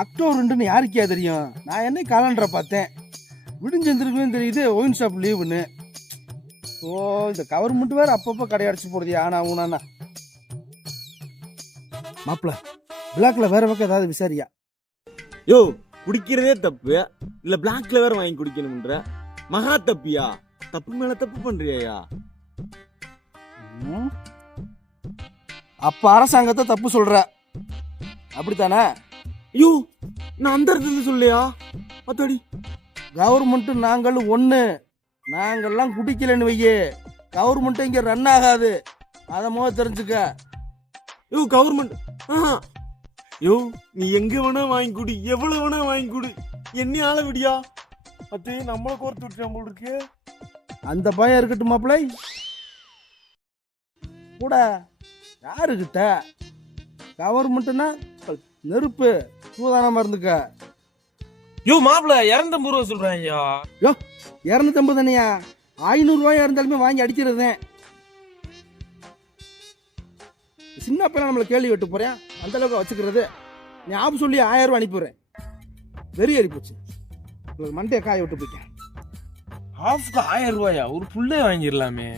October 2ன்னு யாருக்கே தெரியும்? நான் என்ன காலண்டரை பார்த்தேன், விடிஞ்சிருந்துருக்குன்னு தெரியுது ஒயின் ஷாப் லீவுன்னு. ஓ, இந்த கவர்மெண்ட் வேறு அப்பப்போ கடையடைச்சு போடுது. ஆனா ஊனா மாப்பிள்ள, பிளாக்ல வேற பக்கம் ஏதாவது விசாரியா? யோ, குடிக்கிறதே தப்பு, இல்ல பிளாக்ல வேற வாங்கி குடிக்கணும்ன்ற மகா தப்பியா? தப்பு மேல தப்பு பண்றியா? அப்ப அரசாங்கத்தை தப்பு சொல்ற, அப்படித்தானே? ஐயோ, நான் அந்த இடத்துல சொல்லையா? அத்தடி, கவர்மெண்ட் நாங்கள் ஒண்ணு. நாங்கள்லாம் குடிக்கலன்னு வையே, கவர்மெண்ட் இங்க ரன் ஆகாது. அத முதல்ல தெரிஞ்சுக்க. யோ கவர்மெண்ட், யோ நீ எங்க வேணா வாங்கி குடி, எவ்வளவு வேணா வாங்கி குடி, என்ன ஆள விடியா? அது நம்மள கோர்த்து விட்டுறான் போல இருக்கு. அந்த பயம் இருக்கட்டும் மாப்பிள்ளை. கூட யாருக்கிட்ட கவர்மெண்ட்னா நெருப்பு, சூதானமா இருந்துக்க. யோ மாப்பிள்ள 250 ரூபா சொல்றேன் ஐயா. யோ 250 தானையா? 500 ரூபாயா இருந்தாலுமே வாங்கி அடிச்சிருந்தேன். சின்ன பையன் நம்மளை கேள்வி விட்டு போறேன், அந்த அளவுக்கு வச்சுக்கிறது. நீ ஆப்பு சொல்லி 1000 ரூபாய் அனுப்பிடுறேன். வெறி ஏறி போச்சு. உங்களுக்கு மண்டையை காய விட்டு போய்க்க. ஹாஃப்க்கு 1000 ரூபாயா? ஒரு புல்லே வாங்கிடலாமே.